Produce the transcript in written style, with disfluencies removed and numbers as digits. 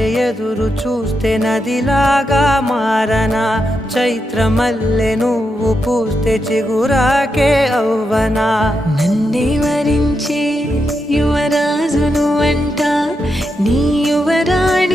వలె ఎదురు చూస్తే నదిలాగా మారనా, చైత్రమల్లె నువ్వు పూస్తే చిగురాకే అవ్వనా. నన్నే వరించే యువరాజును అంట నీ